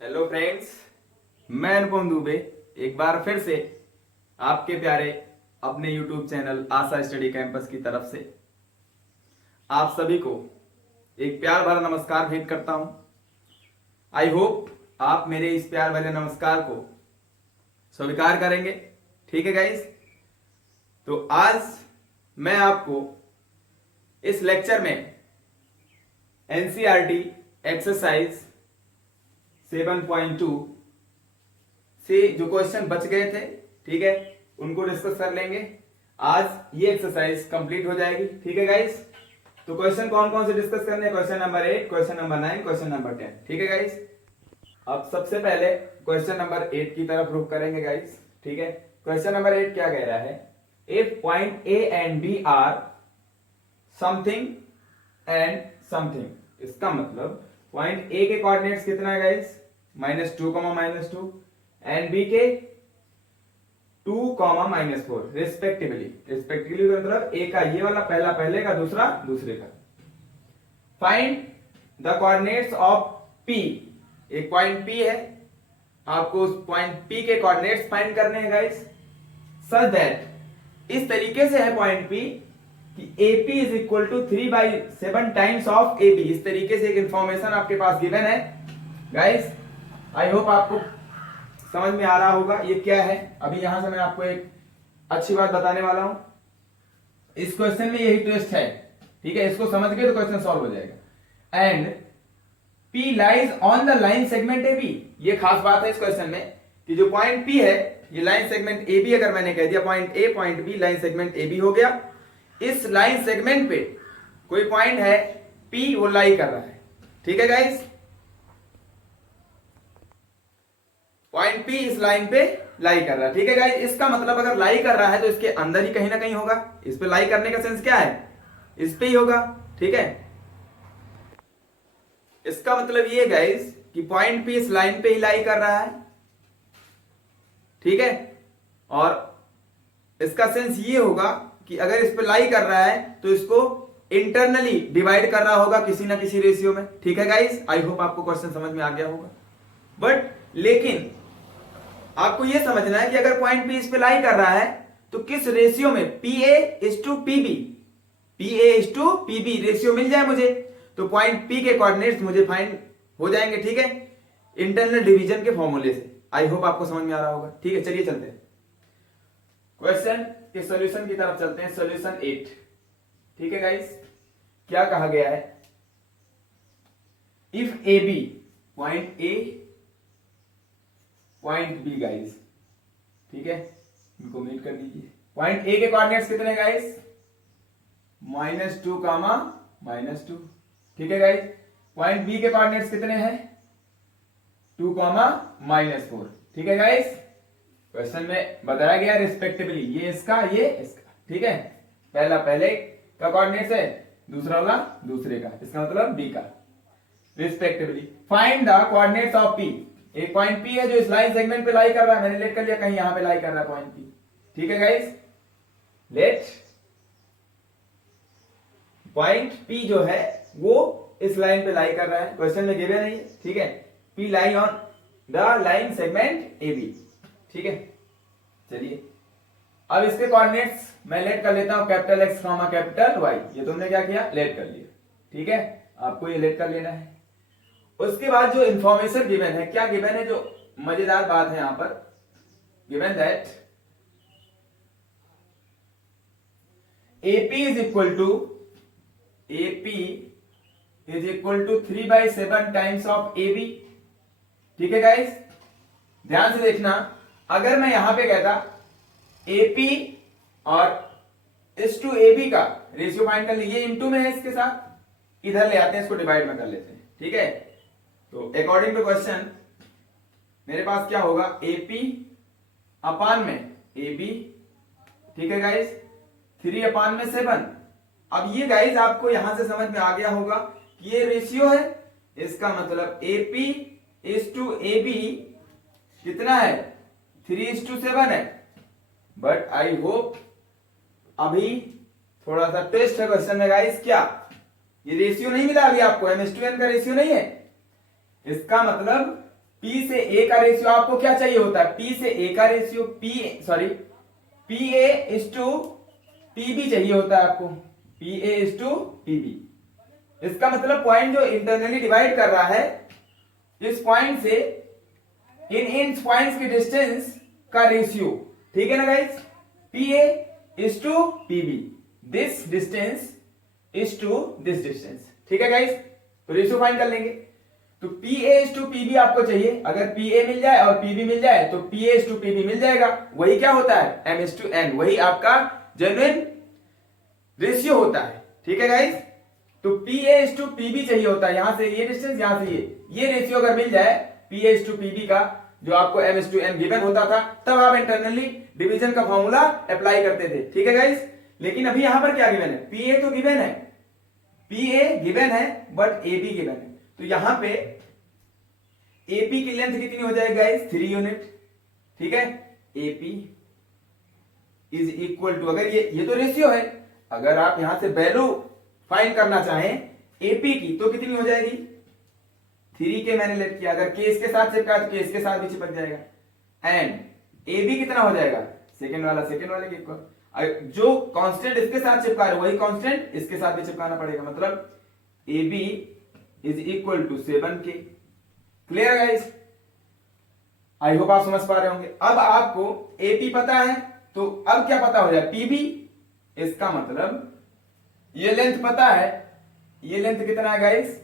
Hello friends, मैं अनुपम दुबे एक बार फिर से आपके प्यारे अपने यूट्यूब चैनल आशा स्टडी कैंपस की तरफ से आप सभी को एक प्यार भरा नमस्कार भेंट करता हूं। आई होप आप मेरे इस प्यार भरे नमस्कार को स्वीकार करेंगे। ठीक है गाइस, तो आज मैं आपको इस लेक्चर में एनसीईआरटी एक्सरसाइज 7.2 से जो क्वेश्चन बच गए थे, ठीक है, उनको डिस्कस कर लेंगे। आज ये एक्सरसाइज कंप्लीट हो जाएगी। ठीक है गाइस, तो क्वेश्चन कौन कौन से डिस्कस करने हैं? Question number 8, question number 9, question number 10। ठीक है गाइस, अब सबसे पहले क्वेश्चन नंबर 8 की तरफ रुख करेंगे गाइस। ठीक है, क्वेश्चन नंबर 8 क्या कह रहा है? If point A and B are something and something, इसका मतलब पॉइंट ए के कोऑर्डिनेट्स कितना है गाइस? -2, -2, एंड बी के 2, -4 रिस्पेक्टिवली मतलब ए का ये वाला पहला पहले का, दूसरा दूसरे का। Find the coordinates of P, एक पॉइंट पी है, आपको उस पॉइंट पी के कोऑर्डिनेट्स फाइंड करने हैं गाइस। सच दैट, इस तरीके से है पॉइंट पी कि AP is equal to 3/7 times of AB। इस तरीके से एक इंफॉर्मेशन आपके पास गिवन है गाइस। आई होप आपको समझ में आ रहा होगा ये क्या है। अभी यहां से मैं आपको एक अच्छी बात बताने वाला हूं। इस क्वेश्चन में यही ट्विस्ट है, ठीक है, इसको समझ गए तो क्वेश्चन सॉल्व हो जाएगा। And P lies on the line segment AB, ये खास बात है इस क्वेश्चन में कि जो पॉइंट P है ये लाइन सेगमेंट AB, अगर मैंने कह दिया point A point B line segment AB हो गया। इस लाइन सेगमेंट पे कोई पॉइंट है P, वो लाई कर रहा है। ठीक है गाइस, पॉइंट P इस लाइन पे लाई कर रहा है। ठीक है गाइस, इसका मतलब अगर लाई कर रहा है तो इसके अंदर ही कहीं ना कहीं होगा। इस पे लाई करने का सेंस क्या है? इस पे ही होगा। ठीक है, इसका मतलब ये गाइस कि पॉइंट P इस लाइन पे ही लाई कर रहा है। ठीक है, और इसका सेंस ये होगा कि अगर इस पे लाई कर रहा है तो इसको इंटरनली डिवाइड कर रहा होगा किसी ना किसी रेशियो में। ठीक है गाइस, आई होप आपको क्वेश्चन समझ में आ गया होगा। बट लेकिन आपको यह समझना है कि अगर पॉइंट P इस पे लाई कर रहा है तो किस रेशियो में? PA:PB, PA:PB रेशियो मिल जाए मुझे तो पॉइंट P के कोऑर्डिनेट्स मुझे फाइंड हो जाएंगे। ठीक है, इंटरनल डिवीजन के फॉर्मूले से। आई होप आपको समझ में आ रहा होगा। ठीक है, चलिए चलते हैं क्वेश्चन के सॉल्यूशन की तरफ चलते हैं। सॉल्यूशन 8। ठीक है गाइस, क्या कहा गया है? If AB point A point B guys, ठीक है, इनको मीट कर दीजिए। पॉइंट A के कोऑर्डिनेट्स कितने गाइस? -2, -2। ठीक है गाइस, पॉइंट B के कोऑर्डिनेट्स कितने हैं? 2, -4। ठीक है गाइस, क्वेश्चन में बताया गया रिस्पेक्टिवली, ये इसका ये इसका। ठीक है, पहला पहले का कोऑर्डिनेट्स है, दूसरा वाला दूसरे का, इसका मतलब B का respectively. Find the coordinates of P, एक पॉइंट P है जो इस लाइन सेगमेंट पे लाई कर रहा है। मैंने लेट कर लिया, कहीं यहां पे लाई कर रहा है पॉइंट P। ठीक है गाइस, लेट पॉइंट P जो है वो इस लाइन पे लाई कर रहा है, क्वेश्चन में गिवन नहीं है। ठीक है, P lie on the line segment AB। ठीक है, चलिए अब इसके कोऑर्डिनेट्स मैं लेट कर लेता हूं, कैपिटल X, कैपिटल Y। ये तुमने क्या किया? लेट कर लिया। ठीक है, आपको ये लेट कर लेना है। उसके बाद जो इंफॉर्मेशन गिवन है, क्या गिवन है? जो मजेदार बात है यहां पर, given that AP is equal to 3/7 times of AB। ठीक है गाइस, ध्यान से देखना, अगर मैं यहां पे कहता AP और इस टू AB का रेशियो फाइंड कर लीजिए, इनटू में है इसके साथ, इधर ले आते हैं, इसको डिवाइड में कर लेते हैं। ठीक है, तो अकॉर्डिंग टू क्वेश्चन मेरे पास क्या होगा? AP अपान में AB। ठीक है गाइस, 3/7। अब ये गाइस आपको यहां से समझ में आ गया होगा कि ये रेशियो है, इसका मतलब AP इज टू AB कितना है? 3:7 है। बट आई होप अभी थोड़ा सा टेस्ट है क्वेश्चन में गाइस, क्या ये रेशियो नहीं मिला अभी आपको? M:2N का रेशियो नहीं है। इसका मतलब P से A का रेशियो आपको क्या चाहिए होता है, P से A का ratio PA is to PB चाहिए होता है आपको, PA इज टू PB। इसका मतलब पॉइंट जो इंटरनली डिवाइड कर रहा है, इस पॉइंट से इन पॉइंट्स की डिस्टेंस का रेशियो, ठीक है ना guys, PA is to PB, this distance is to this distance, ठीक है गाइस। तो रेशियो फाइंड कर लेंगे। तो PA इज टू PB आपको चाहिए, अगर PA मिल जाए और PB मिल जाए तो PA इज टू PB मिल जाएगा, वही क्या होता है, M इज टू N, वही आपका जेन्युइन रेशियो होता है, ठीक है गाइस। तो PA इज टू PB चाहिए होता है, यहां से ये डिस्टेंस, यहां से ये रेशियो अगर मिल जाए PA इज टू PB का, जो आपको M इज टू N गिवन होता था, तब आप इंटरनली डिवीजन का फॉर्मूला अप्लाई करते थे, ठीक है गाइस। लेकिन अभी यहां पर क्या गिवन है, PA तो गिवन है, PA गिवन है बट AB गिवन है। तो यहां पे AP की लेंथ कितनी हो जाएगी गाइस, 3 यूनिट, ठीक है। AP इज इक्वल टू, अगर ये तो रेशियो है, अगर आप यहां से वैल्यू फाइंड करना चाहें AP की तो कितनी हो जाएगी, 3 के मैंने लेट किया, अगर के इसके साथ चिपका तो के इसके साथ भी चिपक जाएगा, एंड AB कितना हो जाएगा, सेकंड वाले के इक्वल, जो कांस्टेंट इसके साथ चिपका रहे वही कांस्टेंट इसके साथ भी चिपकाना पड़ेगा, मतलब AB is equal to 7K। Clear guys, I hope आप समझ पा रहे होंगे। अब आपको AP पता है, तो अब क्या पता हो जाए, PB, इसका मतलब ये लेंथ पता है, ये लेंथ कितना है गाइस,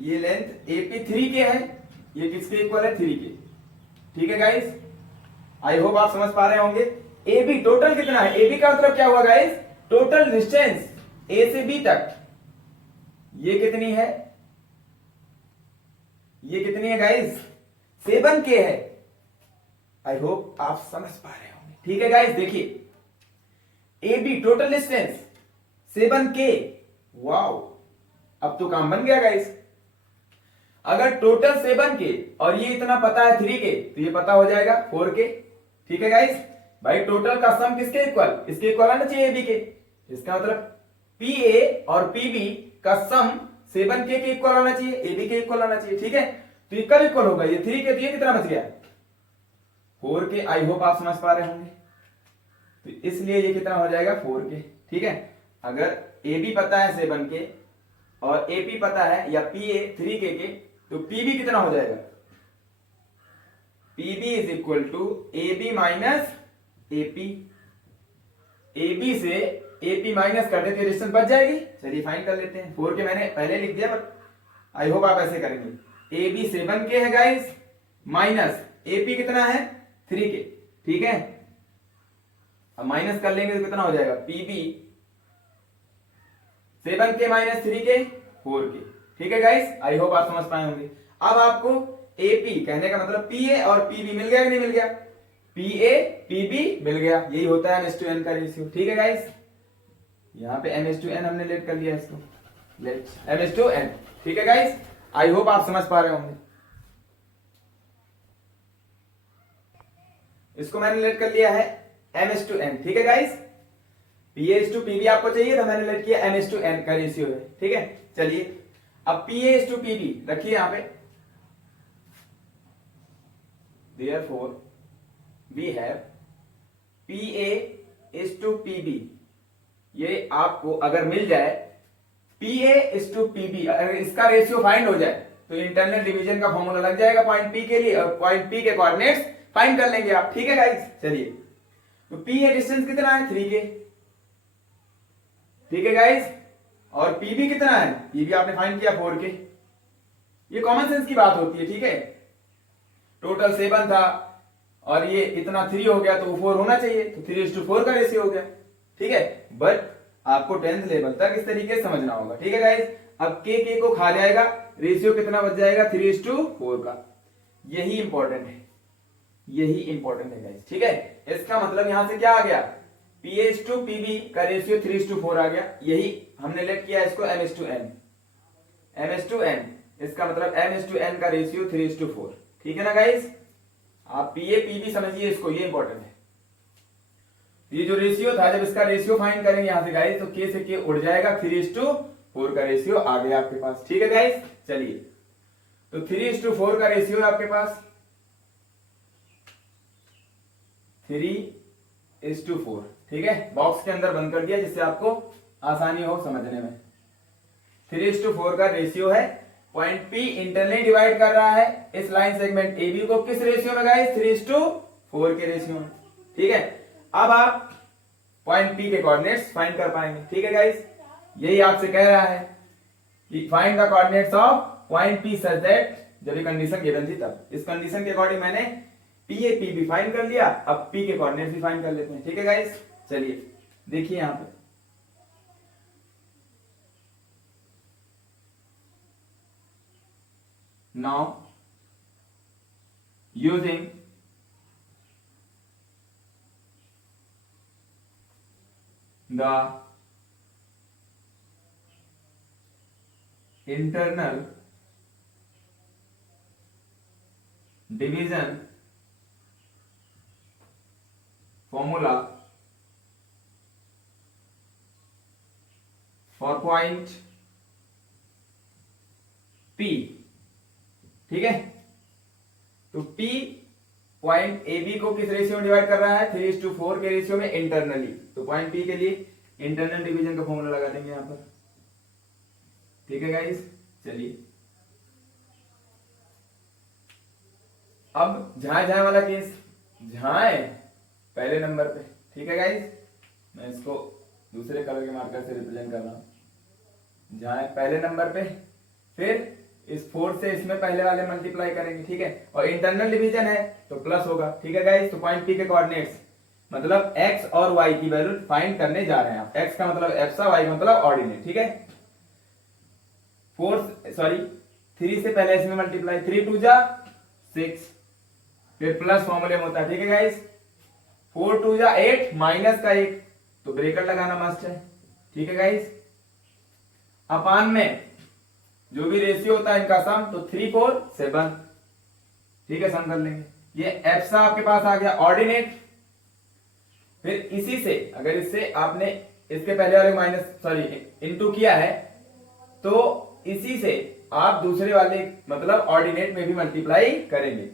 ये लेंथ AP 3K है, ये किसके इक्वल है, 3K, ठीक है गाइस। आई होप आप समझ पा रहे होंगे। AB टोटल कितना है, AB का मतलब क्या हुआ गाइस, टोटल डिस्टेंस A से B तक, ये कितनी है, ये कितनी है गाइस, 7K है। आई होप आप समझ पा रहे होंगे, ठीक है गाइस। देखिए AB total distance 7K, wow, अब तो काम बन गया गाइस। अगर टोटल 7K और ये इतना पता है 3K, तो ये पता हो जाएगा 4K, ठीक है गाइस। भाई टोटल का सम किसके इक्वल, इसके इक्वल आना चाहिए AB के, इसका मतलब PA और PB का सम 7K के इक्वल आना चाहिए, AB के इक्वल आना चाहिए, ठीक है। तो ये कब इक्वल होगा, ये 3K, तो ये कितना बच गया, 4K। आई होप आप समझ पा रहे होंगे। तो इसलिए ये कितना हो जाएगा, 4K, ठीक है। अगर AB पता है 7K और AP पता है या PA 3K के, तो PB कितना हो जाएगा, PB is equal to AB minus AP, AB से AP माइनस कर देते डिस्टेंस बच जाएगी। चलिए फाइंड कर लेते हैं, 4K मैंने पहले लिख दिया, पर आई होप आप ऐसे करेंगे। AB 7K है गाइस, माइनस AP कितना है, 3K, ठीक है। अब माइनस कर लेंगे तो कितना हो जाएगा, PB 7K minus 3K 4K, ठीक है गाइस। आई होप आप समझ पाए होंगे। अब आपको AP कहने का मतलब PA और PB मिल गया कि नहीं मिल गया, PA PB मिल गया, यही होता है M/N का रेशियो, ठीक है गाइस। यहां पे M/N हमने लेट कर लिया, इसको लेट M/N, ठीक है गाइस। आई होप आप समझ पा रहे होंगे। इसको मैंने लेट कर लिया है M/N, ठीक है गाइस। PA/PB आपको चाहिए, तो मैंने लेट किया M/N का रेशियो है, ठीक है। चलिए अब PA/PB रखिए यहां पे, therefore we have PA/PB, ये आपको अगर मिल जाए PA/PB, अगर इसका रेशियो फाइंड हो जाए तो इंटरनल डिवीजन का फॉर्मूला लग जाएगा पॉइंट P के लिए, और पॉइंट P के कोऑर्डिनेट्स फाइंड कर लेंगे आप, ठीक है गाइस। चलिए तो PA डिस्टेंस कितना है, 3K, ठीक है गाइस, और PB कितना है, PB आपने फाइंड किया 4K। ये कॉमन सेंस की बात होती है, ठीक है। टोटल 7 था और ये इतना 3 हो गया, तो 4 होना चाहिए, तो 3:4 का रेशियो हो गया, ठीक है। बट आपको 10th लेवल तक इस तरीके से समझना होगा, ठीक है गाइस। अब के को खा जाएगा, रेशियो कितना बच जाएगा, 3:4 का। यही इंपॉर्टेंट है, यही इंपॉर्टेंट है गाइस, ठीक है। इसका मतलब यहां से क्या आ गया, PA/PB का रेशियो 3:4 आ गया, यही हमने लेट किया इसको M/N, M/N, इसका मतलब M/N का रेशियो 3:4, ठीक है ना गाइस। आप PA/PB समझिए इसको, ये इंपॉर्टेंट है। ये जो रेशियो था, जब इसका रेशियो फाइंड करेंगे यहां से गाइस, तो K से K उड़ जाएगा, 3:4 का रेशियो आ गया आपके पास, ठीक है गाइस। चलिए तो 3:4 का रेशियो है आपके पास, 3:4, ठीक है। बॉक्स के अंदर बंद कर दिया जिससे आपको आसानी हो समझने में। 3:4 का रेशियो है। पॉइंट P इंटरनली डिवाइड कर रहा है इस लाइन सेगमेंट AB को किस रेशियो में गाइस? 3:4 के रेशियो में, ठीक है। अब आप पॉइंट P के कोऑर्डिनेट्स फाइंड कर पाएंगे, ठीक है गाइस। यही आपसे कह रहा है कि find the coordinates of point P such that, जब ये कंडीशन गिवन थी तब। इस कंडीशन के अकॉर्डिंग मैंने PA P भी फाइंड कर लिया, अब P के कोऑर्डिनेट्स भी फाइंड कर लेते हैं, ठीक है गाइस। चलिए देखिए यहां पे now using the internal division formula for point P, ठीक है। तो P पॉइंट AB को किस रेशियो में डिवाइड कर रहा है? 3:4 के रेशियो में इंटरनली। तो पॉइंट P के लिए इंटरनल डिवीजन का फॉर्मूला लगा देंगे यहां पर, ठीक है गाइस। चलिए अब झाए वाला केस, झाए पहले नंबर पे, ठीक है गाइस। मैं इसको दूसरे कलर के मार्कर से रिप्रेजेंट कर रहा हूं। झाए पहले नंबर पे, फिर इस 4 से इसमें पहले वाले मल्टीप्लाई करेंगे, ठीक है। और इंटरनल डिवीजन है तो प्लस होगा, ठीक है गाइस। तो पॉइंट P के कोऑर्डिनेट्स मतलब x और y की वैल्यू फाइंड करने जा रहे हैं आप। x का मतलब एब्सा, y का मतलब ऑर्डिनेट, ठीक है। 3 से पहले इसमें मल्टीप्लाई, 3 2 जा 6, फिर प्लस फॉर्मूले में होता है, ठीक है गाइस। 4 2 जा 8 माइनस का 1, तो ब्रेकेट लगाना मस्ट है, ठीक है गाइस। अपान में जो भी रेशियो होता है इनका सम, तो 3 4 7, ठीक है, सम कर लेंगे। ये एप्सा आपके पास आ गया ऑर्डिनेट। फिर इसी से अगर इससे आपने इसके पहले वाले माइनस इनटू किया है, तो इसी से आप दूसरे वाले मतलब ऑर्डिनेट में भी मल्टीप्लाई करेंगे।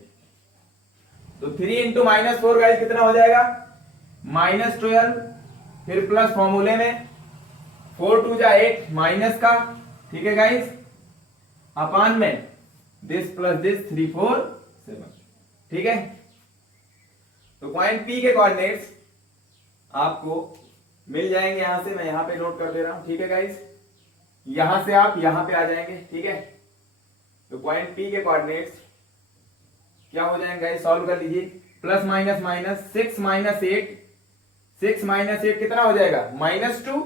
तो 3 इंटू -4 गाइस कितना हो जाएगा? -12, फिर प्लस फॉर्मूले में 4 2 जा 8 माइनस का, ठीक है गाइस, अपान में दिस प्लस दिस 3 4 7, ठीक है। तो पॉइंट P के कोऑर्डिनेट्स आपको मिल जाएंगे यहां से, मैं यहां पे नोट कर दे रहा हूं, ठीक है गाइस। यहां से आप यहां पे आ जाएंगे, ठीक है। तो पॉइंट P के कोऑर्डिनेट्स क्या हो जाएंगे गाइस? सॉल्व कर लीजिए। Plus minus minus 6 minus 8, 6 minus 8 कितना हो जाएगा? -2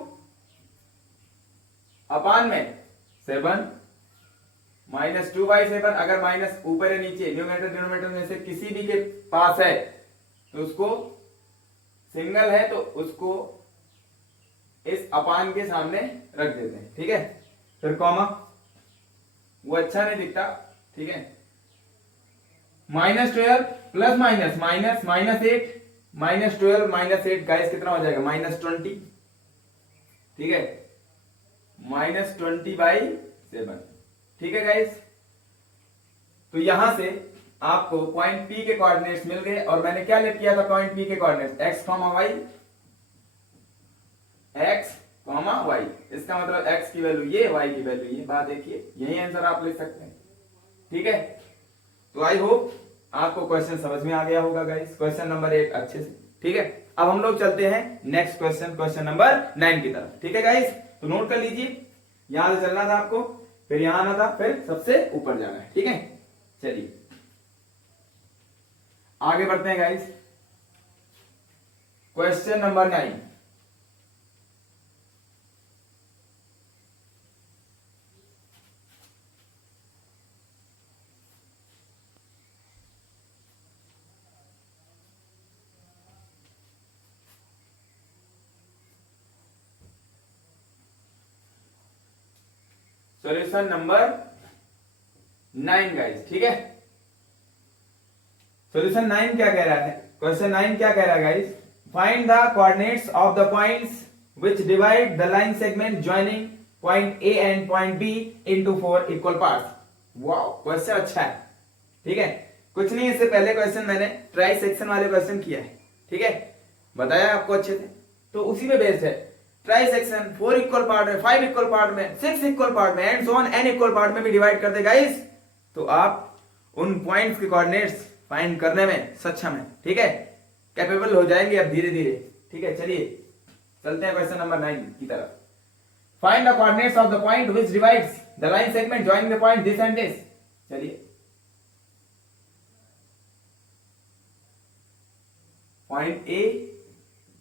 अपान में 7, -2/7। अगर माइनस ऊपर या नीचे न्यूमरेटर डिनोमिनेटर में से किसी भी के पास है तो उसको सिंगल है तो उसको इस अपान के सामने रख देते हैं, ठीक है। फिर कॉमा, वो अच्छा नहीं दिखता, ठीक है। -12 प्लस माइनस माइनस -8, -12 -8 गाइस कितना हो जाएगा? -20, ठीक है, -20/7, ठीक है गाइस। तो यहां से आपको पॉइंट P के कोऑर्डिनेट्स मिल गए। और मैंने क्या लिख किया था पॉइंट P के coordinates? x, y, x, y। इसका मतलब x की वैल्यू ये, y की वैल्यू ये। बात देखिए, यही आंसर आप लिख सकते हैं, ठीक है। तो आई होप आपको क्वेश्चन समझ में आ गया होगा गाइस, क्वेश्चन नंबर 8 अच्छे से, ठीक है। अब हम लोग चलते हैं नेक्स्ट क्वेश्चन, क्वेश्चन नंबर 9 की तरफ, ठीक है गाइस। तो नोट कर लीजिए, यहां से चलना था आपको, फिर यहां आना था, फिर सबसे ऊपर जाना है, ठीक है। चलिए आगे बढ़ते हैं guys. Question number 9, solution number 9 guys, ठीक है। सॉल्यूशन 9 क्या कह रहा है? क्वेश्चन 9 क्या कह रहा है guys? Find the coordinates of the points which divide the line segment joining point A and point B into 4 equal parts. Wow, question अच्छा है। ठीक है, कुछ नहीं, इससे पहले क्वेश्चन मैंने ट्राई सेक्शन वाले क्वेश्चन किया है। ठीक है, बताया आपको अच्छे से, तो उसी में बेस्ड है। ट्राई सेक्शन 4 इक्वल पार्ट में, 5 इक्वल पार्ट में, 6 इक्वल पार्ट में and so on n equal part में भी डिवाइड कर दे गाइस, तो आप उन पॉइंट्स के कोऑर्डिनेट्स फाइंड करने में सक्षम है। ठीक है, कैपेबल हो जाएंगे अब धीरे धीरे। ठीक है, चलिए चलते हैं क्वेश्चन नंबर 9 की तरफ। Find the coordinates of the point which divides the line segment joining the point this and this. चलिए, पॉइंट ए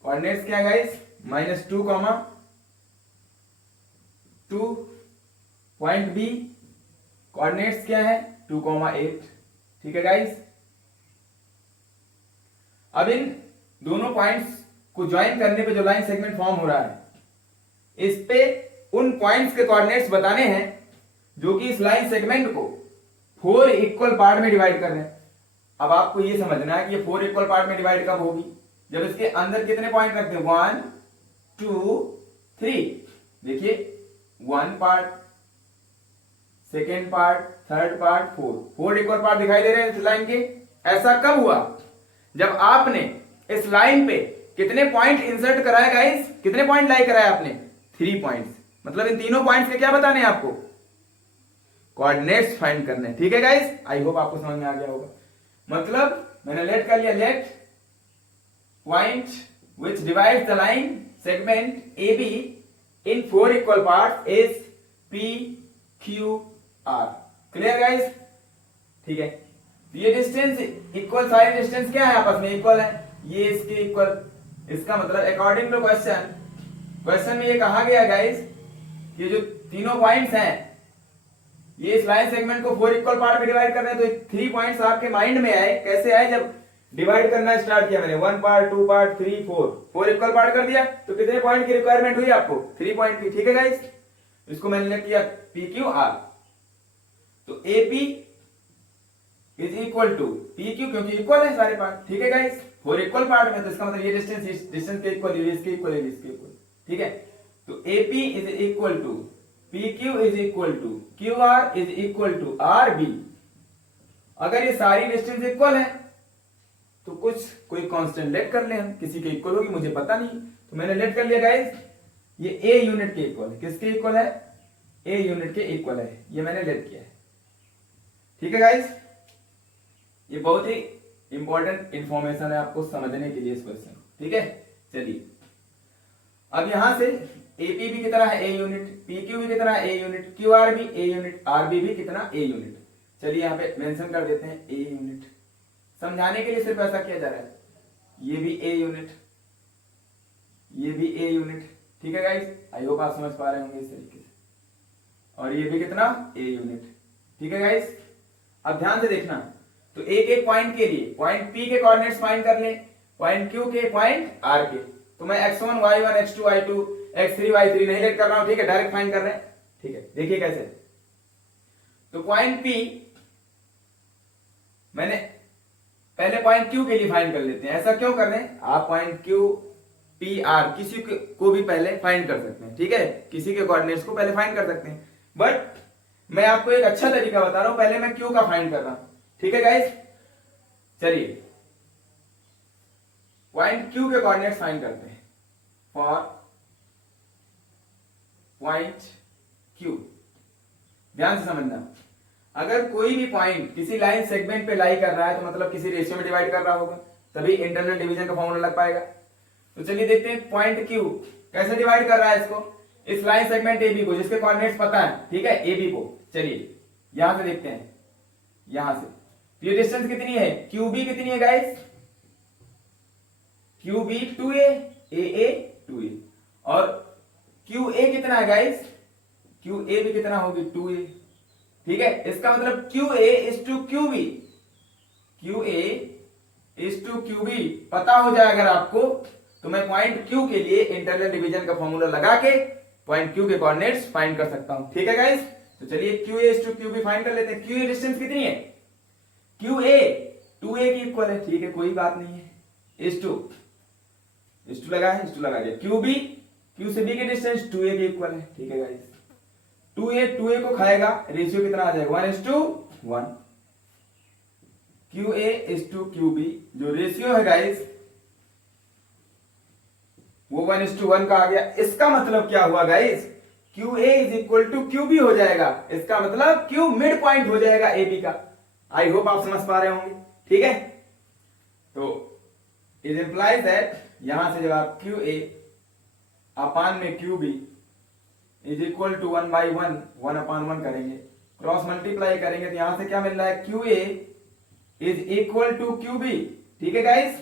कोऑर्डिनेट्स क्या है गाइस, -2, 2। पॉइंट बी कोऑर्डिनेट्स क्या है, 2, 8। ठीक है गाइस, अब इन दोनों पॉइंट्स को ज्वाइन करने पे जो लाइन सेगमेंट फॉर्म हो रहा है, इस पे उन पॉइंट्स के कोऑर्डिनेट्स बताने हैं जो कि इस लाइन सेगमेंट को 4 इक्वल पार्ट में डिवाइड कर रहे हैं। अब आपको ये समझना है कि ये 4 इक्वल पार्ट में डिवाइड कब होगी, जब इसके अंदर कितने पॉइंट रखते हैं, 1 2 3। देखिए 1 part, second part, third part, 4 equal part दिखाई दे रहे हैं इस लाइन के। ऐसा कब हुआ, जब आपने इस लाइन पे कितने पॉइंट इंसर्ट कराए गाइस, कितने पॉइंट लाई कराए आपने, 3 पॉइंट्स। मतलब इन तीनों पॉइंट्स के क्या बताने हैं आपको, कोऑर्डिनेट्स फाइंड करने हैं। ठीक है गाइस, आई होप आपको समझ में आ गया होगा। मतलब मैंने लेट कर लिया, let point which divides the line segment AB in 4 equal parts is P Q R। Clear guys? ठीक है, ये डिस्टेंस इक्वल, सारे डिस्टेंस क्या है, आपस में इक्वल है, ये इसके इक्वल। इसका मतलब अकॉर्डिंग टू क्वेश्चन में ये कहा गया गाइस कि जो तीनों पॉइंट्स हैं ये इस लाइन सेगमेंट को 4 इक्वल पार्ट में डिवाइड कर रहे हैं। तो 3 पॉइंट्स आपके माइंड में आए, कैसे आए, जब डिवाइड करना स्टार्ट किया मैंने, 1 पार्ट, 2 पार्ट, 3, 4 इक्वल पार्ट कर दिया, तो कितने पॉइंट की रिक्वायरमेंट हुई आपको, 3 पॉइंट की। ठीक है गाइस, इसको मैंने लिख किया PQR। तो AP is equal to PQ, क्योंकि इक्वल है सारे पार्ट। ठीक है गाइस, 4 इक्वल पार्ट में, तो इसका मतलब ये डिस्टेंस इस डिस्टेंस के इक्वल, ये इसके इक्वल, ये इसके इक्वल। ठीक है, तो AP is equal to PQ is equal to QR is equal to RB। अगर ये सारी डिस्टेंस इक्वल है तो कोई कांस्टेंट लेट कर ले हम, किसी के इक्वल होगी, मुझे पता नहीं, तो मैंने लेट कर लिया गाइस, ये A यूनिट के इक्वल है। किसके इक्वल है, A यूनिट के इक्वल है, ये मैंने लेट किया है। ठीक है गाइस, ये बहुत ही इंपॉर्टेंट इंफॉर्मेशन है आपको समझने के लिए इस क्वेश्चन। ठीक है, चलिए अब यहां से AP भी कितना है, A यूनिट, PQ भी कितना है, A यूनिट, QR भी A यूनिट, RB भी कितना, A यूनिट। चलिए यहां पे मेंशन कर देते हैं A यूनिट, समझाने के लिए सिर्फ ऐसा किया जा रहा है। ये भी A यूनिट, ये भी A यूनिट। ठीक है गाइस, आई होप आप समझ पा रहे होंगे इस तरीके से। और ये भी कितना, A यूनिट। ठीक है गाइस, अब ध्यान से देखना, तो एक एक पॉइंट के लिए पॉइंट P के कोऑर्डिनेट्स फाइंड कर ले, पॉइंट Q के, पॉइंट R के। तो मैं x1 y1 x2 y2 x3 y3 नहीं लेट कर रहा हूं, ठीक है, डायरेक्ट फाइंड कर रहे हैं। ठीक है, देखिए कैसे, तो पॉइंट P मैंने पहले पॉइंट Q के लिए फाइंड कर लेते हैं। ऐसा क्यों कर रहे हैं, आप पॉइंट Q P R किसी को भी पहले फाइंड कर सकते हैं। ठीक है, किसी के कोऑर्डिनेट्स को पहले फाइंड कर सकते हैं, बट मैं आपको एक अच्छा तरीका बता रहा हूं, पहले मैं Q का फाइंड कर रहा हूं। ठीक है गाइस, चलिए पॉइंट Q के कोऑर्डिनेट्स फाइंड करते हैं। फॉर पॉइंट Q, ध्यान से समझना, अगर कोई भी पॉइंट किसी लाइन सेगमेंट पे लाई कर रहा है तो मतलब किसी रेशियो में डिवाइड कर रहा होगा, तभी इंटरनल डिवीजन का फॉर्मूला लग पाएगा। तो चलिए देखते हैं पॉइंट Q कैसे डिवाइड कर रहा है इसको, इस लाइन सेगमेंट AB को, जिसके कोऑर्डिनेट्स पता है। ठीक है, AB को, चलिए यहां से देखते हैं, यहां से ये डिस्टेंस कितनी है, QB कितनी है guys, QB 2a, AA 2a, और QA कितना है गाइस, QA भी कितना होगी, 2a। ठीक है, इसका मतलब QA is to QB, QA is to QB पता हो जाए अगर आपको, तो मैं पॉइंट Q के लिए इंटरनल डिवीजन का फॉर्मूला लगा के पॉइंट Q के कोऑर्डिनेट्स फाइंड कर सकता हूं। ठीक है गाइस, तो चलिए QA is to QB find कर लेते हैं। QA डिस्टेंस कितनी है, QA 2a की इक्वल है। ठीक है, कोई बात नहीं है, is to लगा है, is to लगा दिया। QB Q से B की डिस्टेंस 2a की इक्वल है। ठीक है गाइस, टू ए को खाएगा, रेशियो कितना आ जाएगा 1:1। Q A is to Q B, जो रेशियो है गाइस वो 1:1 का आ गया। इसका मतलब क्या हुआ guys, Q A is equal to Q B हो जाएगा। इसका मतलब क्यू मिड पॉइंट हो जाएगा ए बी का। आई होप आप समझ पा रहे होंगे, ठीक है। तो इट इंप्लाइज दैट यहां से जब आप क्यू ए अपान में Q B is equal to 1/1 1/1 करेंगे, क्रॉस मल्टीप्लाई करेंगे, तो यहां से क्या मिल रहा है, Q A is equal to Q B, ठीक है गाइस।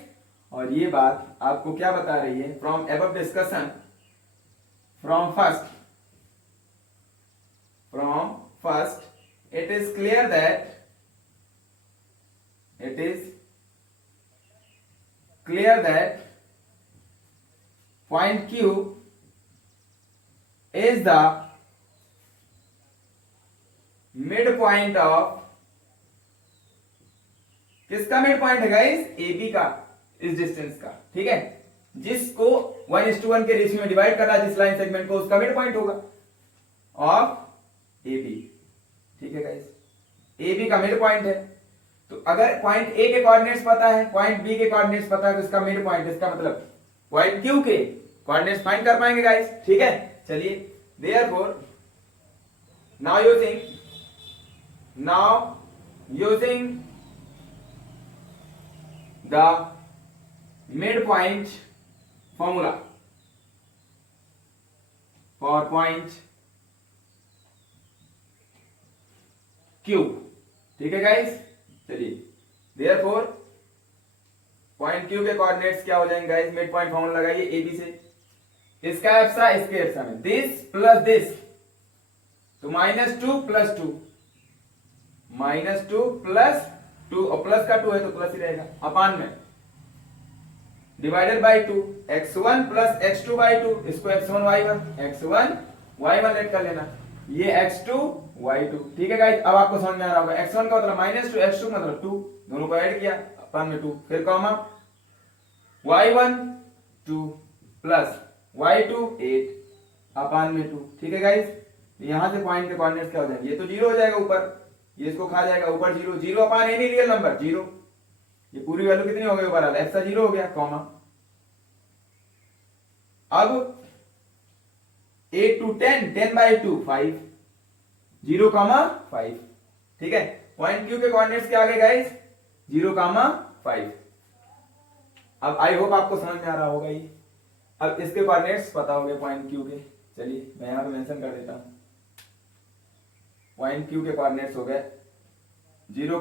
और ये बात आपको क्या बता रही है, from above discussion, from first it is clear that point Q is the midpoint of, किसका मिड पॉइंट है गाइस, AB का, इस डिस्टेंस का, ठीक है। जिसको 1:1 के रेशियो में डिवाइड कर रहा है जिस लाइन सेगमेंट को, उसका मिड पॉइंट होगा ऑफ AB, ठीक है गाइस। AB का मिड पॉइंट है, तो अगर पॉइंट A के कोऑर्डिनेट्स पता है, पॉइंट B के कोऑर्डिनेट्स पता है, तो इसका मिड पॉइंट, इसका मतलब पॉइंट Q के कोऑर्डिनेट्स फाइंड कर पाएंगे गाइस, ठीक है। चलिए, therefore now using the mid point formula for point Q, ठीक है गाइस। चलिए, देयरफॉर पॉइंट Q के कोऑर्डिनेट्स क्या हो जाएंगे गाइस, मिड पॉइंट फॉर्मूला लगाइए AB से, इसका एप्सा इसके एप्सा में, दिस प्लस दिस, तो -2 प्लस 2, -2 प्लस 2, और प्लस का 2 है तो प्लस ही रहेगा, अपान में divided by 2, x1 plus x2 by 2, इसको x1 y1 लेट कर लेना, ये x2 y2, ठीक है गाइस। अब आपको समझ में आ रहा होगा, x1 का मतलब -2, x2 का मतलब 2, दोनों को ऐड किया, अपान में 2, फिर कॉमा y1 2 प्लस y2 8 अपान में 2, ठीक है गाइस। यहां से पॉइंट के कोऑर्डिनेट्स क्या हो जाएंगे, ये तो 0 हो जाएगा ऊपर, ये इसको खा जाएगा, ऊपर 0, 0 अपान एनी रियल नंबर 0, ये पूरी वैल्यू कितनी हो गई ऊपर आ, एक्स्ट्रा 0 हो गया, कॉमा। अब 8 to 10, 10/2 5, 0, 5, ठीक है। पॉइंट Q के कोऑर्डिनेट्स क्या आ गए गाइस, 0, 5। अब आई होप आपको समझ में आ रहा होगा ये। अब इसके कोऑर्डिनेट्स पता हो गए पॉइंट Q के, चलिए मैं यहां पे मेंशन कर देता हूं, पॉइंट Q के कोऑर्डिनेट्स हो गए 0,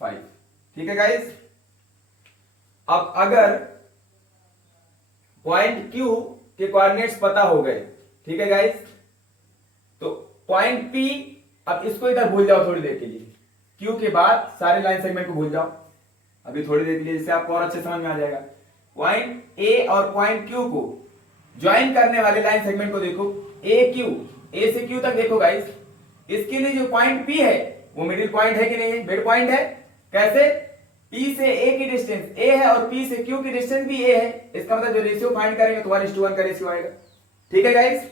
5, ठीक है गाइस। अब अगर पॉइंट Q के कोऑर्डिनेट्स पता हो गए, ठीक है गाइस, तो पॉइंट P, अब इसको इधर भूल जाओ थोड़ी देर के लिए, Q के बाद सारे लाइन सेगमेंट को भूल जाओ अभी थोड़ी देर के लिए, जिससे आपको और अच्छे समझ में आ जाएगा। पॉइंट A और पॉइंट Q को ज्वाइन करने वाले लाइन सेगमेंट को देखो, A से Q तक देखो गाइस, इसके लिए जो पॉइंट P है वो मिडिल पॉइंट है कि नहीं है, मिड पॉइंट है। कैसे, P से A की डिस्टेंस A है और P से Q की डिस्टेंस भी A है, इसका मतलब जो रेशियो फाइंड करेंगे तो 1:1 का रेशियो आएगा, ठीक है गाइस।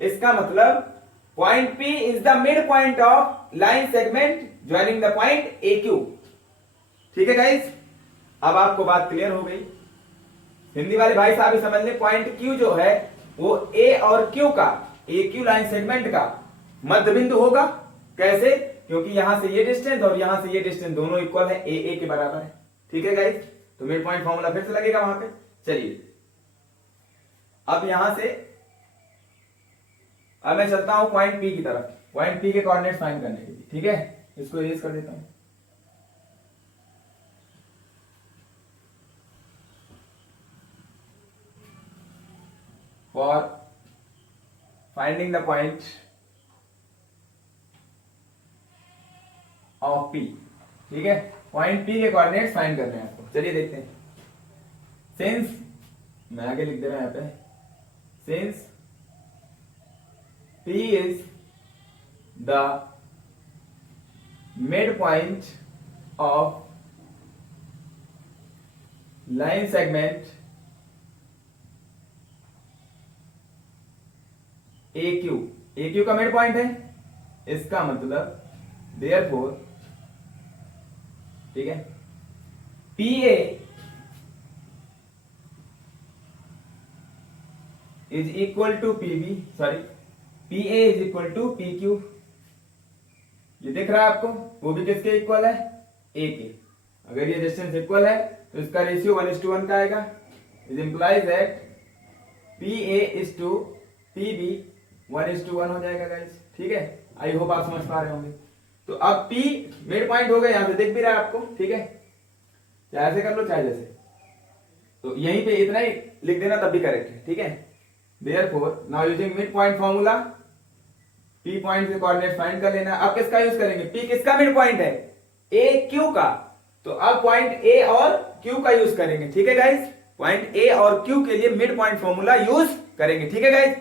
इसका मतलब point P is the mid point of line segment joining the point AQ, ठीक है गाइस। अब आपको बात क्लियर हो गई, हिंदी वाले भाई साहब भी समझ ले, पॉइंट Q जो है वो A और Q का, AQ लाइन सेगमेंट का मध्य बिंदु होगा। कैसे, क्योंकि यहां से ये डिस्टेंस और यहां से ये डिस्टेंस दोनों इक्वल है, A के बराबर है, ठीक है गाइस। तो मिड पॉइंट फॉर्मूला फिर से लगेगा वहां पे। चलिए, अब यहां से अब मैं चलता हूं पॉइंट P की तरफ, पॉइंट P के कोऑर्डिनेट्स फाइंड करने के लिए, ठीक है। इसको इरेज कर देता हूं, for finding the point of P, ठीक है। पॉइंट P के कोऑर्डिनेट्स फाइंड करने हैं आपको, चलिए देखते हैं। सिंस, मैं आगे लिख दे रहा हूं यहां पे, since P is the midpoint of line segment AQ, AQ का मिड पॉइंट है, इसका मतलब देयरफॉर, ठीक है, P A is equal to P B, sorry P A is equal to P Q. ये दिख रहा है आपको, वो भी किसके इक्वल है, ए के। अगर ये डिस्टेंस इक्वल है तो इसका रेशियो 1:1 का आएगा। It implies that P A is to P B 1:1 हो जाएगा गाइस, ठीक है। आई होप आप समझ पा रहे होंगे। तो अब P मिड पॉइंट हो गया, यहां से दिख भी रहा है आपको, ठीक है, चाहे ऐसे कर लो चाहे जैसे, तो यहीं पे इतना ही लिख देना तब भी करेक्ट है, ठीक है। Therefore now using mid point formula, P point से कोऑर्डिनेट फाइंड कर लेना। अब किसका यूज करेंगे, P किसका मिड पॉइंट है, ए क्यू का, तो अब पॉइंट ए और क्यू का यूज करेंगे, ठीक है गाइस। पॉइंट ए और क्यू के लिए मिड पॉइंट फॉर्मूला यूज करेंगे, ठीक है गाइस।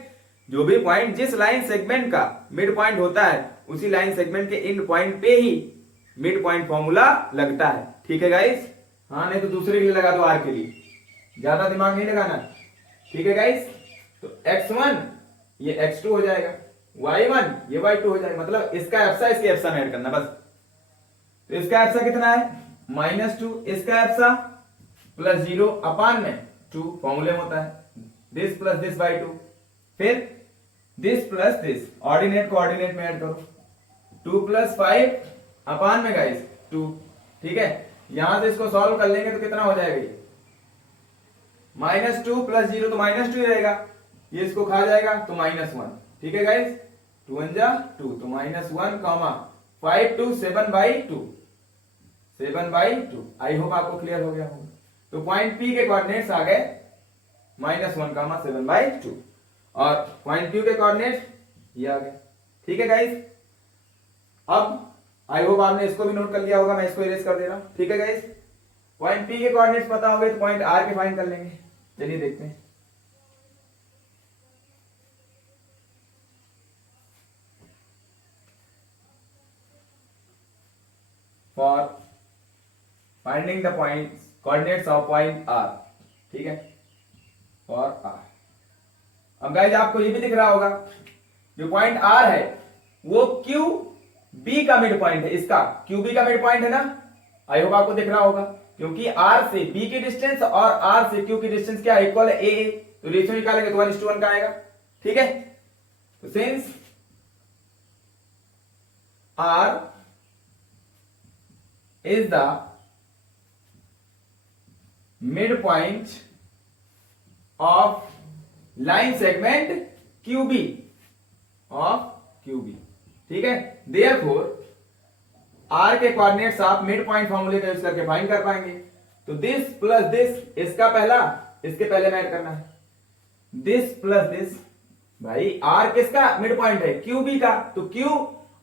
जो भी पॉइंट जिस लाइन सेगमेंट का मिड पॉइंट होता है उसी लाइन सेगमेंट के एंड पॉइंट पे ही मिड पॉइंट फॉर्मूला लगता है, ठीक है गाइस। हाँ, नहीं तो दूसरे के लिए लगा दो, आर के लिए, ज्यादा दिमाग नहीं लगाना, ठीक है गाइस। तो x1 ये x2 हो जाएगा, y1 ये y2 हो जाएगा, मतलब इसका एप्सा इसके एप्सा में ऐड करना बस। तो इसका एप्सा कितना है, -2, इसका एप्सा +0 अपान में 2 फॉर्मूले में होता है, दिस प्लस दिस बाई 2, फिर दिस प्लस दिस, ऑर्डिनेट को ऑर्डिनेट में ऐड करो, 2 + 5 अपान में गाइस 2, ठीक है। यहां से इसको सॉल्व कर लेंगे तो कितना हो जाएगा, ये -2 + 0 तो -2 ही रहेगा, ये इसको खा जाएगा तो -1, ठीक है गाइस। 2 × 2 तो -1, 5 2 7/2, 7/2। आई होप आपको क्लियर हो गया होगा। तो पॉइंट P के कोऑर्डिनेट्स आ गए -1, 7/2, और पॉइंट Q के कोऑर्डिनेट्स ये आ गए, ठीक है गाइस। अब आई होप आपने इसको भी नोट कर लिया होगा, मैं इसको इरेज कर दे रहा हूं, ठीक है गाइस। पॉइंट P के कोऑर्डिनेट्स पता हो गए तो पॉइंट R के फाइंड कर लेंगे, चलिए देखते हैं। For finding the point coordinates of point R, ठीक है, फॉर R। अब गाइस आपको ये भी दिख रहा होगा, जो पॉइंट R है वो QB का मिड पॉइंट है, इसका QB का मिड पॉइंट है ना, आई होप आपको दिख रहा होगा, क्योंकि R से B की डिस्टेंस और R से Q की डिस्टेंस क्या इक्वल है, A, तो रेशियो निकालेंगे तो 1:1 का आएगा, ठीक है। तो since R is the midpoint of line segment QB of QB, ठीक है। Therefore R के कोऑर्डिनेट्स आप मिड पॉइंट फॉर्मूले का यूज करके फाइंड कर पाएंगे। तो दिस प्लस दिस, इसका पहला इसके पहले में ऐड करना है, दिस प्लस दिस, भाई R किसका मिड पॉइंट है, QB का, तो Q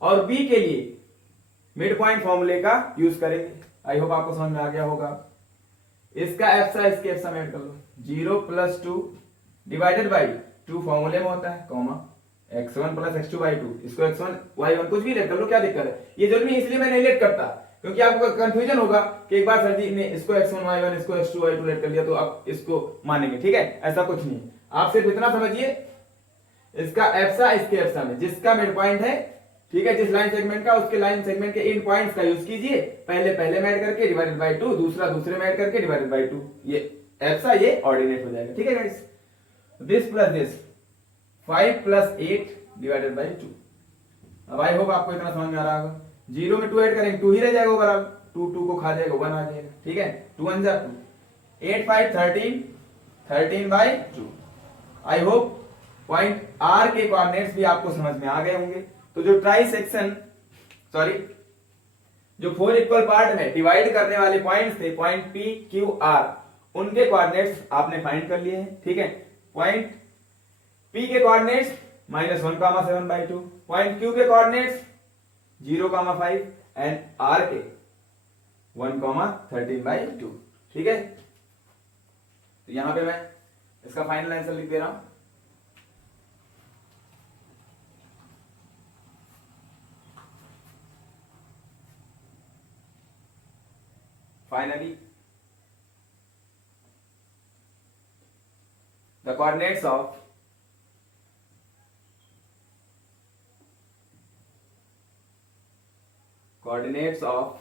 और B के लिए मिड पॉइंट फॉर्मूले का यूज करेंगे। आई होप आपको समझ में आ गया होगा। इसका एप्सा इसके एप्सा में ऐड कर लो, 0 + 2 डिवाइडेड बाई 2 फॉर्मूले में होता है, कॉमा x1 + x2/2, इसको x1 y1 कुछ भी लेट कर लो, क्या दिक्कत है। ये जरूरी इसलिए मैं नहीं लेट करता क्योंकि आपको कंफ्यूजन होगा कि एक बार सर जी ने इसको x1 y1 इसको x2 y2 लेट कर लिया तो आप इसको मानेंगे, ठीक है, ऐसा कुछ नहीं। आप सिर्फ इतना समझिए, इसका एप्सा इसके एप्सा में जिसका मिड पॉइंट है, ठीक है, जिस लाइन सेगमेंट का उसके लाइन सेगमेंट के एंड पॉइंट्स का यूज कीजिए, पहले में ऐड करके डिवाइडेड बाय 2, दूसरा दूसरे में ऐड करके डिवाइडेड बाय 2, ये एप्सा ये ऑर्डिनेट हो जाएगा, ठीक है guys. This plus this 5 + 8 divided by 2। अब आई होप आपको इतना समझ में आ रहा होगा। 0 में 2 ऐड करेंगे 2 ही रह जाएगा ओवरऑल, 2 को खा जाएगा 1 आ जाएगा, ठीक है। 2 × 2 8 5 13 13/2। आई होप पॉइंट R के कोऑर्डिनेट्स भी आपको समझ में आ गए होंगे। तो जो ट्राई सेक्शन, सॉरी, जो 4 इक्वल पार्ट में डिवाइड करने वाले पॉइंट्स थे, पॉइंट P Q R, उनके कोऑर्डिनेट्स आपने फाइंड कर लिए हैं, ठीक है। पॉइंट P के कोऑर्डिनेट्स -1, 7/2, पॉइंट Q के कोऑर्डिनेट्स 0, 5 एंड R के 1, 13/2, ठीक है। तो यहां पे मैं इसका फाइनल आंसर लिख दे रहा हूं। Finally, the coordinates of coordinates of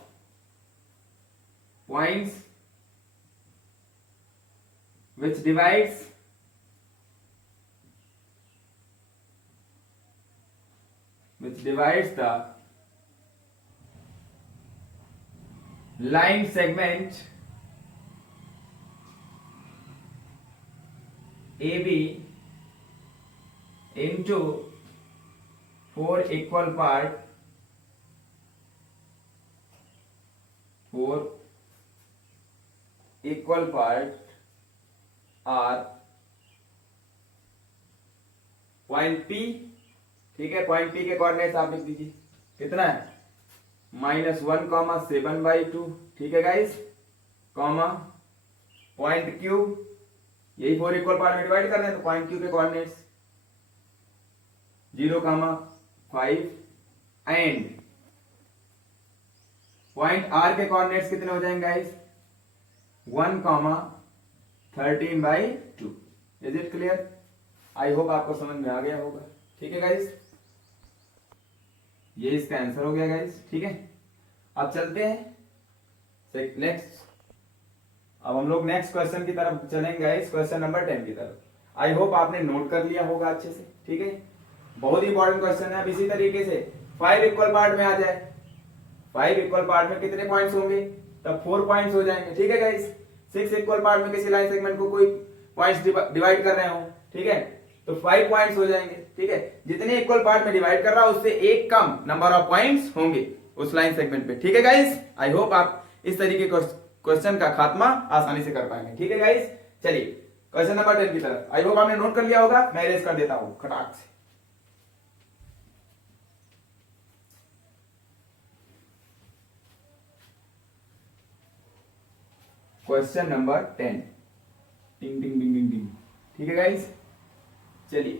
points which divides the line segment AB into 4 equal parts are point P, ठीक है। पॉइंट P के कोऑर्डिनेट्स आप लिख दीजिए, कितना है -1,7/2, ठीक है गाइस, कॉमा पॉइंट Q, यही 4 इक्वल पार्ट में डिवाइड कर रहे हैं तो पॉइंट Q के कोऑर्डिनेट्स 0,5 एंड पॉइंट R के कोऑर्डिनेट्स कितने हो जाएंगे guys 1,13/2। Is it clear? I hope आपको समझ में आ गया होगा, ठीक है गाइस। ये इसका आंसर हो गया गाइस, ठीक है। अब चलते हैं नेक्स्ट। अब हम लोग नेक्स्ट क्वेश्चन की तरफ चलेंगे गाइस, क्वेश्चन नंबर 10 की तरफ। आई होप आपने नोट कर लिया होगा अच्छे से, ठीक है। बहुत इंपॉर्टेंट क्वेश्चन है। अब इसी तरीके से 5 इक्वल पार्ट में आ जाए, 5 इक्वल पार्ट में कितने पॉइंट्स होंगे, तब 4 पॉइंट्स हो जाएंगे, ठीक है गाइस। 6 इक्वल पार्ट में किसी लाइन सेगमेंट को कोई पॉइंट्स डिवाइड कर रहे हो, ठीक है, तो 5 पॉइंट्स हो जाएंगे, ठीक है। जितने इक्वल पार्ट में डिवाइड कर रहा है उससे एक कम नंबर ऑफ पॉइंट्स होंगे उस लाइन सेगमेंट पे, ठीक है गाइस। आई होप आप इस तरीके क्वेश्चन का खात्मा आसानी से कर पाएंगे, ठीक है गाइस। चलिए क्वेश्चन नंबर 10 की तरफ। आई होप आपने नोट कर लिया होगा, मैं इरेज कर देता हूं खटाक से। क्वेश्चन नंबर 10, टिंग टिंग टिंग टिंग टिंग, ठीक है गाइस। चलिए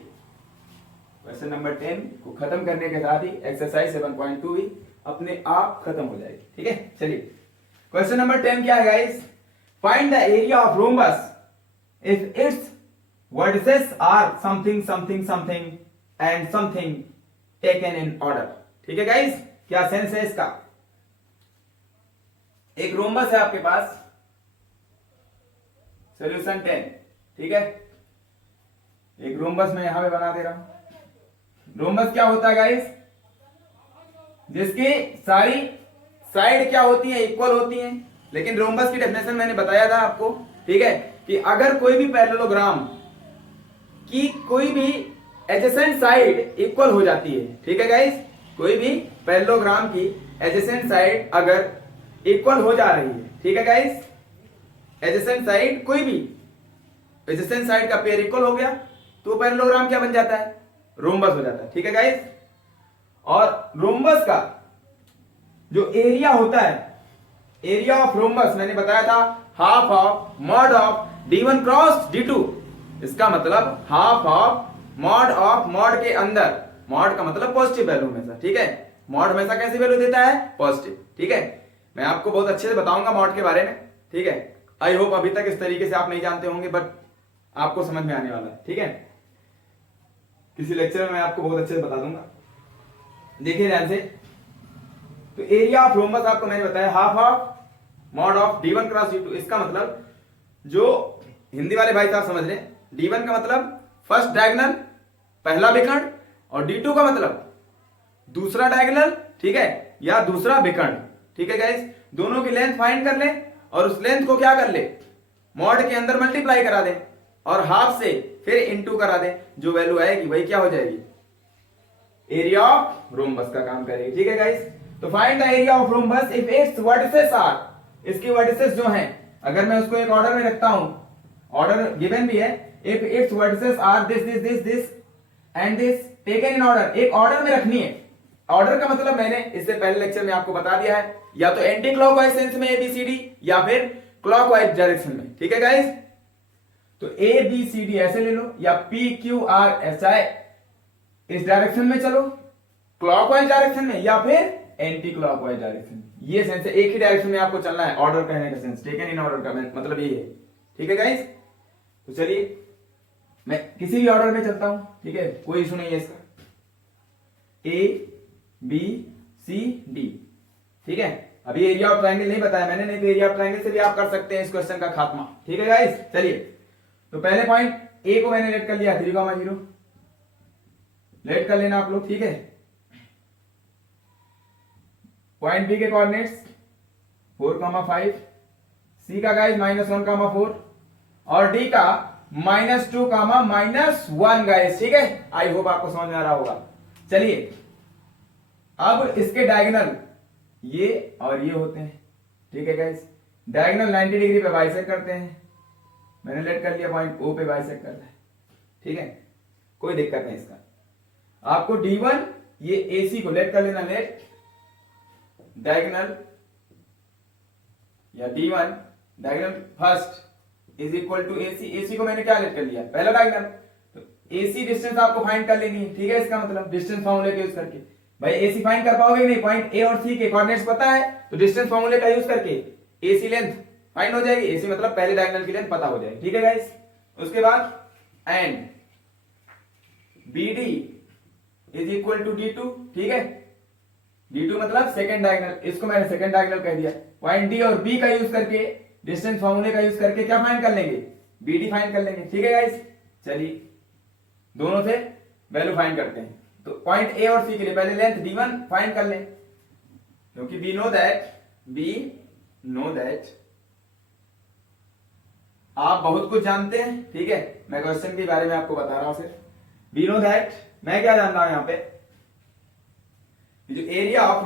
क्वेश्चन नंबर 10 को खत्म करने के साथ ही एक्सरसाइज 7.2 भी अपने आप खत्म हो जाएगी, ठीक है। चलिए क्वेश्चन नंबर 10 क्या है guys, find the area of rhombus if its vertices are something something something and something taken in order, ठीक है गाइस। क्या सेंस है इसका? एक रोम्बस है आपके पास, सोल्यूशन 10, ठीक है। एक रोम्बस मैं यहां पे बना दे रहा हूं। रोम्बस क्या होता है गाइस, जिसकी सारी साइड क्या होती है, इक्वल होती हैं। लेकिन रोम्बस की डेफिनेशन मैंने बताया था आपको, ठीक है, कि अगर कोई भी पैरेललोग्राम की कोई भी एडजेसेंट साइड इक्वल हो जाती है, ठीक है गाइस, कोई भी पैरेललोग्राम की एडजेसेंट साइड अगर इक्वल हो जा रही है, ठीक है गाइस, एडजेसेंट साइड कोई भी एडजेसेंट साइड का पेयर इक्वल हो गया तो पैरेललोग्राम क्या बन जाता है, रोम्बस हो जाता है, ठीक है गाइस। और रोम्बस का जो एरिया होता है, एरिया ऑफ रोम्बस मैंने बताया था half of mod of d1 cross d2। इसका मतलब half of mod of mod के अंदर, मॉड का मतलब पॉजिटिव वैल्यू हमेशा, ठीक है। मॉड हमेशा कैसी वैल्यू देता है, पॉजिटिव, ठीक है। मैं आपको बहुत अच्छे से बताऊंगा मॉड के बारे में, ठीक है। आई होप अभी तक इस तरीके से आप नहीं जानते होंगे, बट आपको समझ में आने वाला है, ठीक है। किसी लेक्चर में मैं आपको बहुत अच्छे से बता दूंगा, देखिए ध्यान से। तो एरिया ऑफ रोम्बस आपको मैंने बताया half of mod of d1 cross d2। इसका मतलब जो हिंदी वाले भाई साहब समझ रहे हैं, d1 का मतलब फर्स्ट डायगोनल, पहला विकर्ण, और d2 का मतलब दूसरा डायगोनल, ठीक है, या दूसरा विकर्ण, ठीक है गाइस। दोनों की लेंथ फाइंड कर ले और उस लेंथ को क्या कर ले, मॉड के अंदर मल्टीप्लाई करा दे और हाफ से फिर इनटू करा दे, जो वैल्यू आएगी वही क्या हो जाएगी, एरिया ऑफ रोम्बस का काम करेगी, ठीक है गाइस। तो find the area of rhombus if its vertices are, इसकी वर्टिसेस जो हैं, अगर मैं उसको एक ऑर्डर में रखता हूं, ऑर्डर गिवन भी है, if its vertices are this this this this and this taken in order, एक ऑर्डर में रखनी है। ऑर्डर का मतलब मैंने इससे पहले लेक्चर में आपको बता दिया है, या तो एंटी क्लॉकवाइज सेंस में ABCD या फिर क्लॉकवाइज डायरेक्शन में, ठीक है गाइस। तो ABCD ऐसे ले लो, या PQRSI इस डायरेक्शन में चलो, क्लॉकवाइज डायरेक्शन में या फिर एंटी क्लॉकवाइज डायरेक्शन में। ये सेंस है, एक ही डायरेक्शन में आपको चलना है। ऑर्डर कहने का सेंस, टेकन इन ऑर्डर का मतलब ये है, ठीक है गाइस। तो चलिए मैं किसी भी ऑर्डर में चलता हूं, ठीक है, कोई इशू नहीं है इसका। A B C D, ठीक है, अभी एरिया ऑफ ट्रायंगल नहीं बताया मैंने, नहीं तो एरिया ऑफ ट्रायंगल से भी आप कर सकते हैं इस क्वेश्चन का खात्मा। ठीक है गाइस, चलिए तो पहले पॉइंट ए को मैंने लेट कर लिया 3,0, लेट कर लेना आप लोग। ठीक है, पॉइंट बी के कोऑर्डिनेट्स 4,5, सी का गाइस -1,4 और डी का -2, -1 गाइस। ठीक है, आई होप आपको समझ में आ रहा होगा। चलिए अब इसके डायगोनल ये और ये होते हैं। ठीक है गाइस, डायगोनल 90 डिग्री पे बाइसेक्ट करते हैं, मैंने लेट कर लिया पॉइंट ओ पे बाइसेक्ट करता है। ठीक है, कोई दिक्कत नहीं इसका। आपको D1 ये AC को लेट कर लेना, लेट डायगोनल या D1 diagonal first is equal to AC। AC को मैंने क्या लेट कर लिया, पहला डायगोनल, तो AC डिस्टेंस आपको फाइंड कर लेनी है। ठीक है, इसका मतलब डिस्टेंस फार्मूले का यूज करके। भाई AC फाइंड कर पाओगे नहीं, पॉइंट A और C के कोऑर्डिनेट्स पता है तो डिस्टेंस फार्मूले का यूज करके AC लेंथ फाइंड हो जाएगी। AC मतलब पहले डायगोनल की लेंथ पता हो जाएगी। ठीक है गाइस, उसके बाद and BD is equal to D2। ठीक है, D2 मतलब सेकंड डायगोनल, इसको मैंने सेकंड डायगोनल कह दिया। पॉइंट D और B का यूज करके डिस्टेंस फार्मूले का यूज करके क्या फाइंड कर लेंगे, BD फाइंड कर लेंगे। ठीक है गाइस, चलिए दोनों से वैल्यू फाइंड करते हैं। तो पॉइंट A और C के लिए पहले लेंथ D1 फाइंड कर लें, क्योंकि we know that आप बहुत कुछ जानते हैं। ठीक है, मैं क्वेश्चन के बारे में आपको बता रहा हूं सिर्फ। we know that मैं क्या जानता हूं यहां पे, जो area of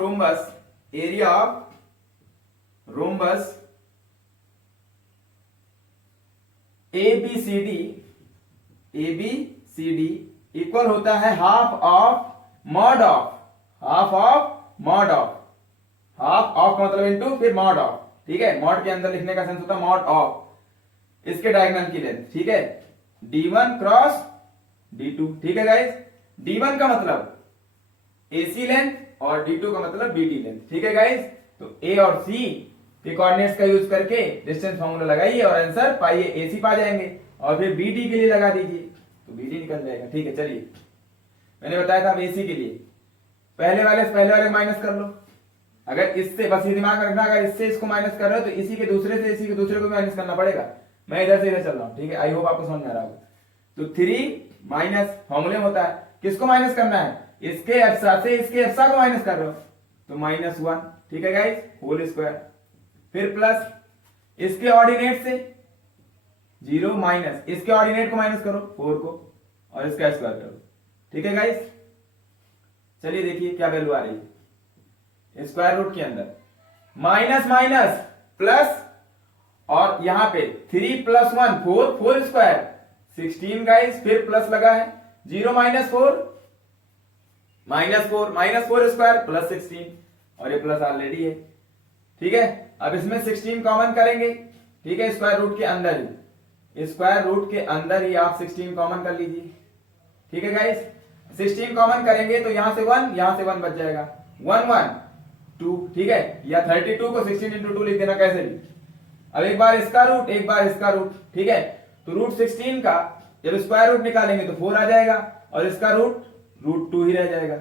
rhombus ABCD equal होता है हाफ ऑफ मॉड ऑफ मतलब इनटू फिर मॉड ऑफ। ठीक है, मॉड के अंदर लिखने का सेंस होता है मॉड ऑफ इसके डायगोनल की लेंथ। ठीक है, D1 क्रॉस D2। ठीक है गाइस, D1 का मतलब AC लेंथ और D2 का मतलब BD लेंथ। ठीक है गाइस, तो A और C के कोऑर्डिनेट्स का यूज करके डिस्टेंस फार्मूला लगाइए और आंसर पाइए, AC पा जाएंगे और फिर BD के लिए लगा दीजिए तो BD निकल जाएगा। ठीक है, चलिए मैंने बताया था अब AC के लिए पहले वाले माइनस कर लो। अगर इससे, बस ये दिमाग रखना, अगर इससे इसको माइनस कर रहे हो तो इसी के दूसरे से इसी के दूसरे को माइनस करना पड़ेगा। मैं इधर से इधर चल रहा हूं। ठीक है, आई होप आपको समझ में आ रहा होगा। तो 3 माइनस फॉर्मूले में होता है, किसको माइनस करना है, इसके एप्सा से इसके एप्सा को माइनस कर रहे हो तो -1। ठीक है गाइस, होल स्क्वायर, फिर प्लस इसके ऑर्डिनेट से 0 माइनस इसके ऑर्डिनेट को माइनस करो 4 को और इसका स्क्वायर करो। ठीक है गाइस, चलिए देखिए क्या वैल्यू आ रही है स्क्वायर रूट के अंदर, माइनस प्लस और यहां पे 3 + 1 4 स्क्वायर 16 गाइस, फिर प्लस लगा है 0 -4 स्क्वायर प्लस 16 और ये प्लस ऑलरेडी है। ठीक है, अब इसमें 16 कॉमन करेंगे। ठीक है, स्क्वायर रूट के अंदर ही आप 16 कॉमन कर लीजिए। ठीक है गाइस, 16 कॉमन करेंगे तो यहां से 1 बच जाएगा, 1 2। ठीक है, या 32 को 16 × 2 लिख देना कैसे भी। अब एक बार इसका रूट एक बार इसका रूट। ठीक है, तो √16 का जब स्क्वायर रूट निकालेंगे तो 4 आ जाएगा और इसका √2 ही रह जाएगा।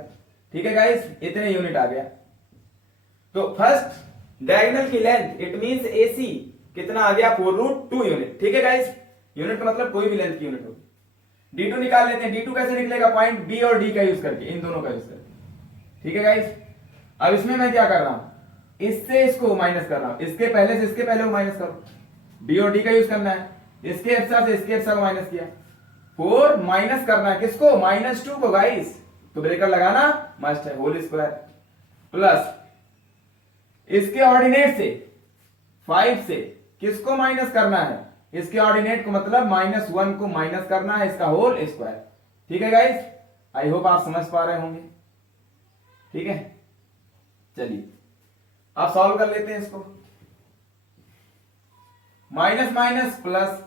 ठीक है गाइस, इतने यूनिट आ गया। तो फर्स्ट डायगोनल की लेंथ इट मींस AC कितना आ गया, 4√2 यूनिट। ठीक है गाइस, यूनिट का मतलब कोई भी लेंथ की यूनिट हो। D2 निकाल लेते हैं, D2 कैसे निकलेगा, पॉइंट B और D का यूज करके, इन दोनों का यूज करके। ठीक है गाइस, अब इसमें मैं क्या कर रहा हूं, इससे इसको माइनस कर रहा हूं, इसके पहले से इसके पहले को माइनस करो, B और D का यूज करना है, इसके एप्सा से इसके एप्सा को माइनस किया, 4 माइनस करना है किसको, -2 को गाइस, तो ब्रेकर लगाना मस्ट है, होल स्क्वायर प्लस इसके ऑर्डिनेट से 5 से किसको माइनस करना है, इसके ऑर्डिनेट को मतलब -1 को माइनस करना है, इसका होल स्क्वायर। ठीक है गाइस, आई होप आप समझ पा रहे होंगे। ठीक है, चलिए आप सॉल्व कर लेते हैं इसको, minus plus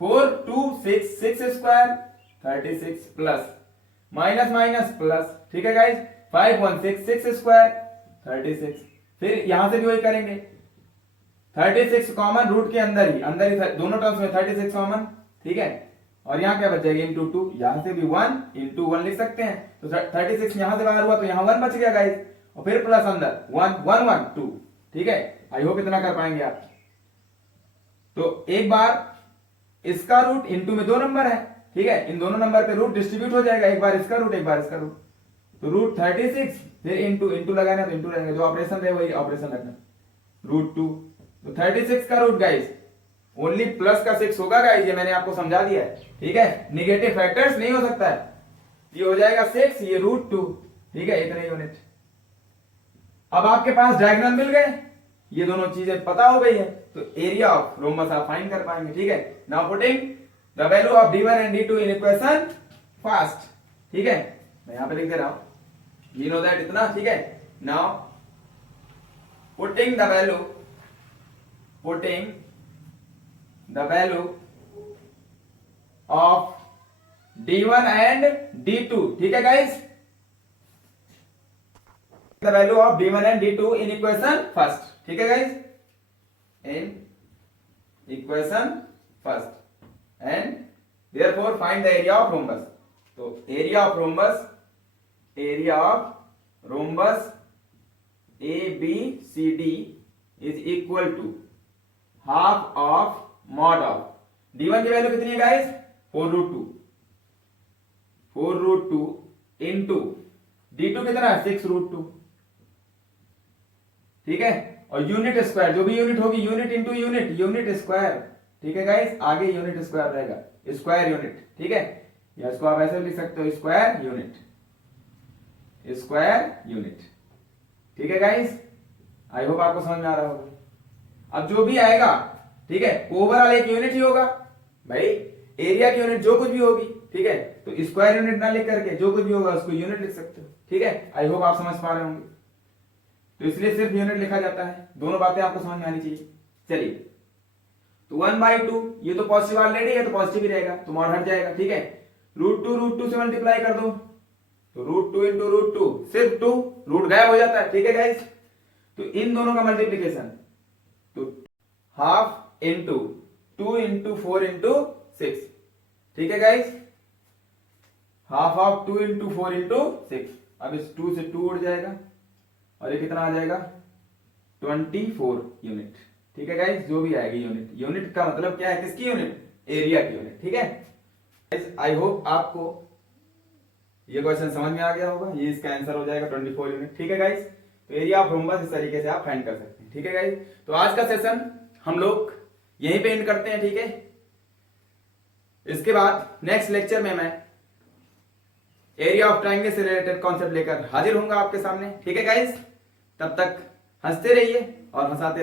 4 2 6 square 36 plus minus plus. ठीक है गाइस, 5 1 6 स्क्वायर 36, फिर यहां से भी वही करेंगे, 36 कॉमन रूट के अंदर ही दोनों टर्म्स में 36 कॉमन। ठीक है, और यहां क्या बच जाएगा, × 2, यहां से भी 1 × 1 लिख सकते हैं, तो 36 यहां से बाहर हुआ तो यहां 1 बच गया गाइस, और फिर प्लस अंदर 1 1 1 2। ठीक है, आई होप इतना कर पाएंगे आप। तो एक बार इसका रूट इंटू में 2 नंबर है, ठीक है, इन दोनों नंबर पे रूट डिस्ट्रीब्यूट हो जाएगा, एक बार इसका रूट एक बार इसका रूट। तो रूट 36 फिर इंटू इंटू लगाना तो इंटू रहेगा, जो ऑपरेशन रहे वही ऑपरेशन रखना, रूट 2। तो 36 का रूट गाइस ओनली प्लस का 6 होगा गाइस, ये मैंने आपको समझा दिया है। ठीक है, निगेटिव फैक्टर्स नहीं हो सकता है, ये हो जाएगा 6, ये रूट 2। ठीक है, इतने यूनिट। अब आपके पास डायगोनल मिल गए, ये दोनों चीजें पता हो गई है, तो एरिया ऑफ रोम्बस आप फाइंड कर पाएंगे। ठीक है, now putting the value of d1 and d2 in equation first. ठीक है, मैं यहां पे लिख दे रहा हूं, यू नो दैट इतना। ठीक है, now putting the value of d1 and d2। ठीक है guys, the value of d1 and d2 in equation first। ठीक है guys, in equation first and therefore find the area of rhombus। तो area of rhombus ABCD is equal to half of mod of d1 की value कितनी है guys, 4√2 into d2 कितना है, 6√2। ठीक है, और यूनिट स्क्वायर, जो भी यूनिट होगी, यूनिट इंटू यूनिट स्क्वायर। ठीक है गाइस, आगे यूनिट स्क्वायर रहेगा, स्क्वायर यूनिट। ठीक है, या इसको आप ऐसे भी लिख सकते हो, स्क्वायर यूनिट। ठीक है गाइस, आई होप आपको समझ में आ रहा होगा। अब जो भी आएगा, ठीक है, ओवरऑल एक यूनिट ही होगा भाई, एरिया की यूनिट जो कुछ भी होगी। ठीक है, तो स्क्वायर यूनिट ना लिख करके जो कुछ भी होगा उसको यूनिट लिख सकते हो। ठीक है, आई होप आप समझ पा रहे होंगे, तो इसलिए सिर्फ यूनिट लिखा जाता है, दोनों बातें आपको समझ में आनी चाहिए। चलिए, तो 1/2 ये तो पॉजिटिव ऑलरेडी है, तो पॉजिटिव ही रहेगा, तो मॉड हट जाएगा। ठीक है, √2 से मल्टीप्लाई कर दो, तो √2 इंटू √2 सिर्फ 2, रूट गायब हो जाता है। ठीक है गाइस, तो इन दोनों का मल्टीप्लीकेशन, तो हाफ इंटू 2 इंटू 4 इंटू 6। ठीक है guys, half of 2 into 4 into 6। अब इस 2 से 2 उड़ जाएगा और ये कितना आ जाएगा, 24 यूनिट। ठीक है गाइस, जो भी आएगी यूनिट का मतलब क्या है, किसकी यूनिट, एरिया की यूनिट। ठीक है, आई होप आपको ये क्वेश्चन समझ में आ गया होगा, ये इसका आंसर हो जाएगा 24 यूनिट। ठीक है गाइस, तो एरिया ऑफ रोम्बस इस तरीके से आप फाइंड कर सकते हैं। ठीक है गाइस, तो आज का सेशन हम लोग यहीं पे एंड करते हैं। ठीक है, इसके बाद नेक्स्ट लेक्चर में मैं एरिया ऑफ ट्रायंगल से रिलेटेड कॉन्सेप्ट लेकर हाजिर होऊंगा आपके सामने। ठीक है गाइस, तब तक हंसते रहिए और हंसाते रहिए।